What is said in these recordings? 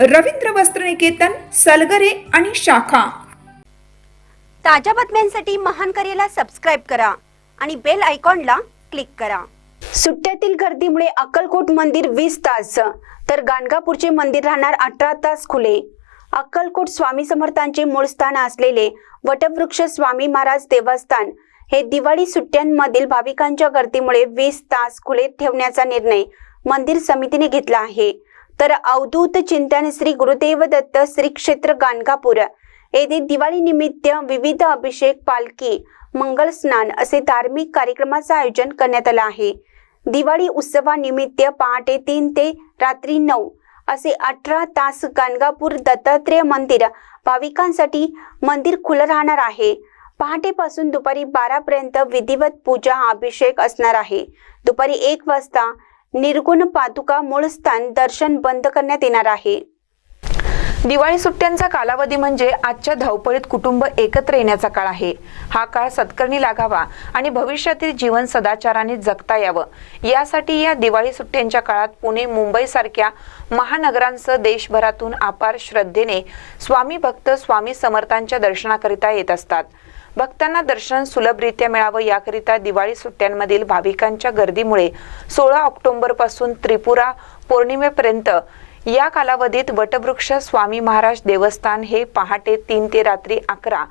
रवींद्र वस्त्रनिकेतन सलगरे आणि शाखा. ताज्या बातम्यांसाठी महान करेला सबस्क्राईब करा आणि बेल आयकॉनला क्लिक करा. सुट्ट्यातील गर्दीमुळे अक्कलकोट मंदिर वीस तास तर गाणगापूरचे मंदिर राहणार अठरा तास खुले. अक्कलकोट स्वामी समर्थांचे मूळ स्थान असलेले वटवृक्ष स्वामी महाराज देवस्थान हे दिवाळी सुट्ट्यांमधील भाविकांच्या गर्दीमुळे वीस तास खुले ठेवण्याचा निर्णय मंदिर समितीने घेतला आहे. तर अवधूत चिंतन श्री गुरुदेव दत्त श्री क्षेत्र गाणगापूर. येथे दिवाळी निमित्त विविध अभिषेक पालखी मंगल स्नान असे धार्मिक कार्यक्रमाचं आयोजन करण्यात आलं आहे. दिवाळी उत्सवानिमित्त पहाटे तीन ते रात्री नऊ असे अठरा तास गाणगापूर दत्तात्रेय मंदिर भाविकांसाठी मंदिर खुलं राहणार आहे. पहाटेपासून दुपारी बारा पर्यंत विधिवत पूजा अभिषेक असणार आहे. दुपारी एक वाजता निर्गुण पादुका मूळ स्थान दर्शन बंद करण्यात येणार आहे. दिवाळी सुट्ट्यांचा कालावधी म्हणजे आजच्या धावपळीत कुटुंब एकत्र येण्याचा काळ आहे. हा काळ सत्कर्णी लागावा आणि भविष्यातील जीवन सदाचाराने जगता यावं. यासाठी या दिवाळी सुट्ट्यांच्या काळात पुणे मुंबई सारख्या महानगरांसह देशभरातून अपार श्रद्धेने स्वामी भक्त स्वामी समर्थांच्या दर्शनाकरिता येत असतात. भक्तांना दर्शन सुलभरित्या मिळावं याकरिता दिवाळी सुट्ट्यांमधील भाविकांच्या गर्दीमुळे सोळा ऑक्टोबरपासून त्रिपुरा पौर्णिमेपर्यंत या कालावधीत वटवृक्ष स्वामी महाराज देवस्थान हे पहाटे तीन ते रात्री अकरा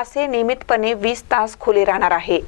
असे नियमितपणे वीस तास खुले राहणार आहे.